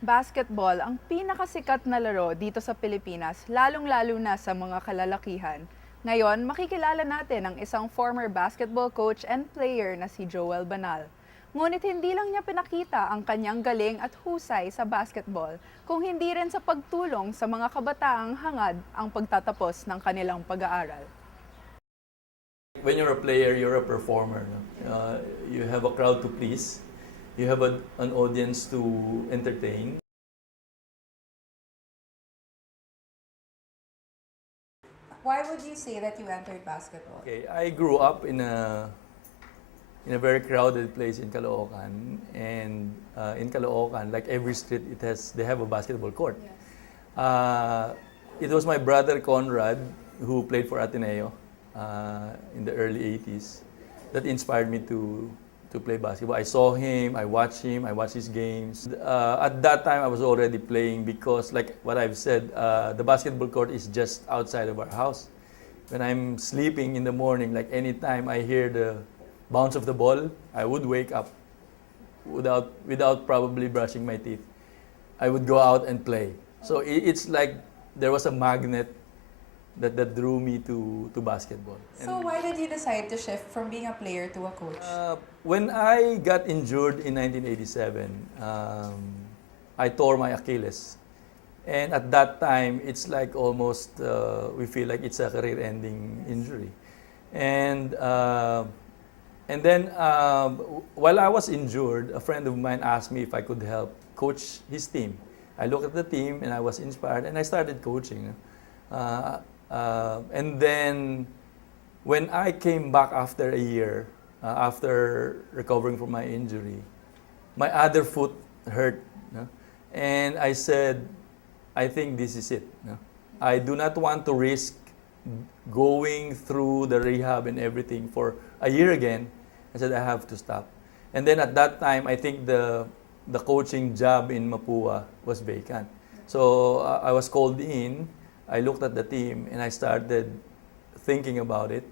Basketball ang pinakasikat na laro dito sa Pilipinas, lalong-lalo na sa mga kalalakihan. Ngayon, makikilala natin ang isang former basketball coach and player na si Joel Banal. Ngunit hindi lang niya pinakita ang kanyang galing at husay sa basketball, kung hindi rin sa pagtulong sa mga kabataang hangad ang pagtatapos ng kanilang pag-aaral. When you're a player, you're a performer. No? You have a crowd to please. You have an audience to entertain. Why would you say that you entered basketball? Okay, I grew up in a very crowded place in Caloocan, and in Caloocan, like every street, they have a basketball court. Yes. It was my brother Conrad who played for Ateneo in the early 80s that inspired me to play basketball. I saw him, I watched his games. At that time, I was already playing because, like what I've said, the basketball court is just outside of our house. When I'm sleeping in the morning, like anytime I hear the bounce of the ball, I would wake up without probably brushing my teeth. I would go out and play. So it's like there was a magnet that drew me to basketball. So why did you decide to shift from being a player to a coach? When I got injured in 1987, I tore my Achilles. And at that time, it's like almost, we feel like it's a career-ending injury. And then while I was injured, a friend of mine asked me if I could help coach his team. I looked at the team and I was inspired and I started coaching. And then when I came back after a year, after recovering from my injury, my other foot hurt. No? And I said, I think this is it. No? I do not want to risk going through the rehab and everything for a year again. I said, I have to stop. And then at that time, I think the coaching job in Mapua was vacant. So I was called in. I looked at the team and I started thinking about it.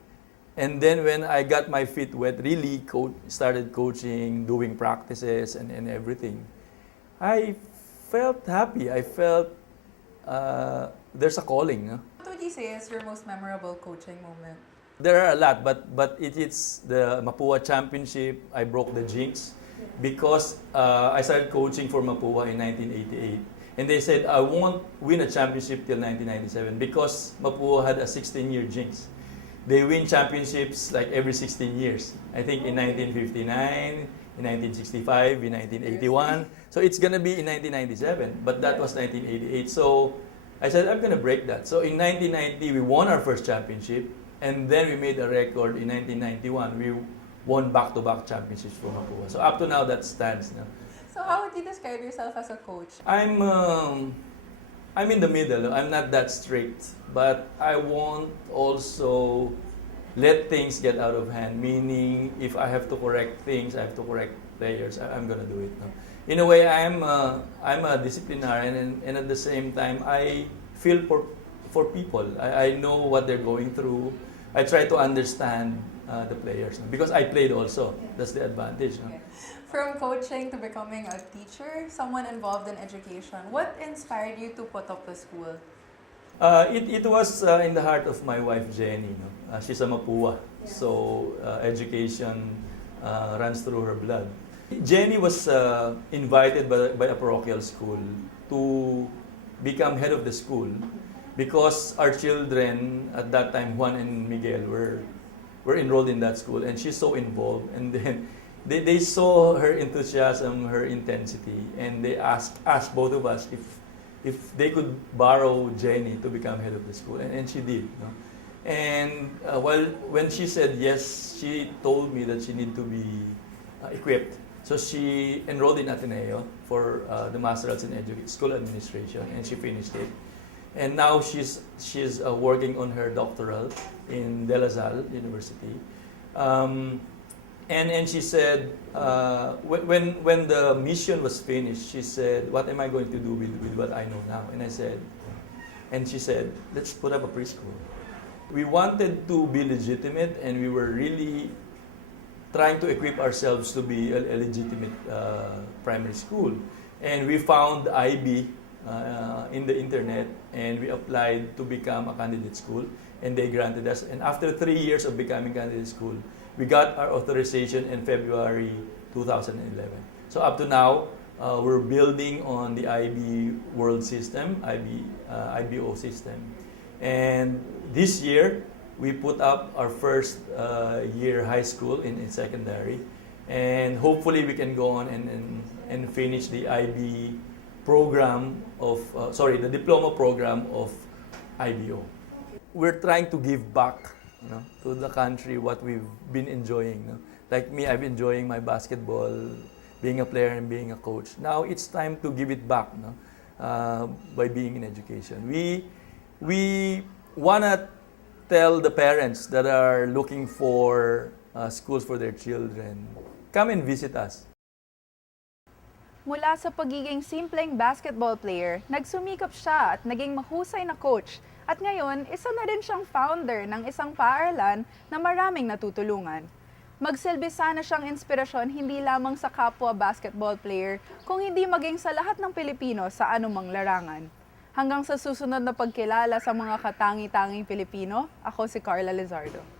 And then when I got my feet wet, really started coaching, doing practices and everything, I felt happy. I felt there's a calling. No? What would you say is your most memorable coaching moment? There are a lot, but it's the Mapua Championship. I broke the jinx because I started coaching for Mapua in 1988. And they said, I won't win a championship till 1997 because Mapua had a 16-year jinx. They win championships like every 16 years. I think in 1959, in 1965, in 1981. So it's going to be in 1997, but that was 1988. So I said, I'm going to break that. So in 1990, we won our first championship. And then we made a record in 1991. We won back-to-back championships for Mapua. So up to now, that stands. No? So how would you describe yourself as a coach? I'm in the middle. I'm not that strict, but I won't also let things get out of hand. Meaning, if I have to correct things, I have to correct players. I'm gonna do it. No? In a way, I'm a disciplinarian, and at the same time, I feel for people. I know what they're going through. I try to understand the players because I played also. That's the advantage. No? Okay. From coaching to becoming a teacher, someone involved in education, what inspired you to put up the school? It was in the heart of my wife Jenny. No? She's a Mapua, so education runs through her blood. Jenny was invited by a parochial school to become head of the school because our children at that time, Juan and Miguel, were enrolled in that school, and she's so involved. And then they saw her enthusiasm, her intensity, and they asked both of us if they could borrow Jenny to become head of the school, and she did. No? And when she said yes, she told me that she needed to be equipped. So she enrolled in Ateneo for the Master's in School Administration, and she finished it. And now she's working on her doctoral in De La Salle University. And she said, when the mission was finished, she said, what am I going to do with what I know now? And she said, let's put up a preschool. We wanted to be legitimate, and we were really trying to equip ourselves to be a legitimate primary school. And we found IB in the internet, and we applied to become a candidate school, and they granted us. And after 3 years of becoming candidate school, we got our authorization in February 2011. So up to now, we're building on the IB world system, IBO system. And this year, we put up our first year high school in secondary. And hopefully we can go on and finish the IB program of, the diploma program of IBO. We're trying to give back, to the country what we've been enjoying. Like me, I've been enjoying my basketball, being a player and being a coach. Now it's time to give it back, by being in education. We wanna tell the parents that are looking for schools for their children, come and visit us. Mula sa pagiging simpleng basketball player, nagsumikap siya at naging mahusay na coach. At ngayon, isa na rin siyang founder ng isang paaralan na maraming natutulungan. Magsilbi sana siyang inspirasyon hindi lamang sa kapwa basketball player, kung hindi maging sa lahat ng Pilipino sa anumang larangan. Hanggang sa susunod na pagkilala sa mga katangi-tanging Pilipino, ako si Carla Lizardo.